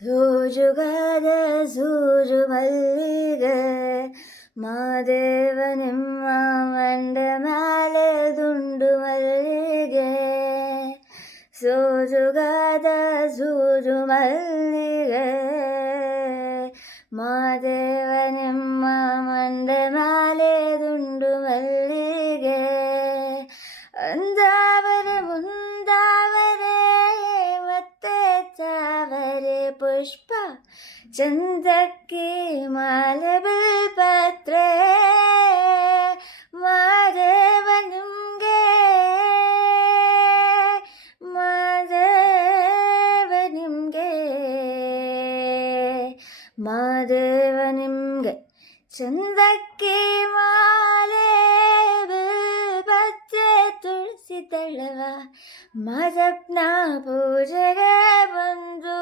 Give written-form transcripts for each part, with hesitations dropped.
ಸೋಜುಗಾದ ಸೂಜು ಮಲ್ಲಿಗೆ ಮಾದೇವ ನಿಮ್ಮ ಮಂಡ ಮ್ಯಾಲೆ ದುಂಡು ಮಲ್ಲಿಗೆ. ಸೋಜುಗಾದ ಸೂಜು ಮಲ್ಲಿಗೆ ಮಾದೇವ ನಿಮ್ಮ ಮಂಡ ಮ್ಯಾಲೆ ದುಂಡು ಮಲ್ಲಿಗೆ. ಅಂದಾವರೆ ಮುಂದಾವರೆ ಮತ್ತೆ ಚಾವರೆ ಪುಷ್ಪ ಚಂದಕ್ಕೆ ಮಾಲೆ ಬಿಲ್ಪತ್ರೆ ಮಾದೇವ ನಿಮ್ಗೆ ಮಾದೇವ ನಿಮ್ಗೆ ಮಾದೇವ ನಿಮ್ಗೆ ಚಂದಕ್ಕೆ ಮಾಲೆ ಬಿಲ್ಪತ್ರೆ ತುಳಸಿ ದಳವ ಮಾದಪ್ಪನ ಪೂಜೆಗೆ ಬಂದು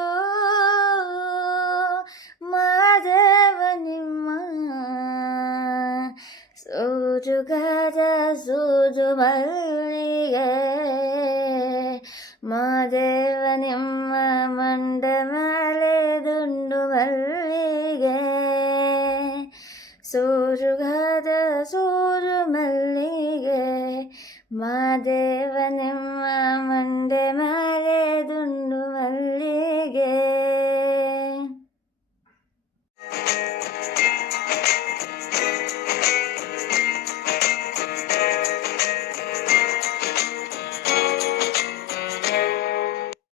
ಮಾದೇವ ನಿಮ್ಮ ಸೋಜುಗಾದ ಸೂಜು ಮಲ್ಲಿಗೆ ಮಾದೇವ ನಿಮ್ಮ ಮಂಡ ಮೇಲೆ ದುಂಡು ಮಲ್ಲಿಗೆ. ಸೋಜುಗಾದ ಸೂಜು ಮಲ್ಲಿಗೆ ಮಾದೇವ ನಿಮ್ಮ ಮಂಡೆ ಮೇಲೆ ದುಂಡು ಮಲ್ಲಿಗೆ.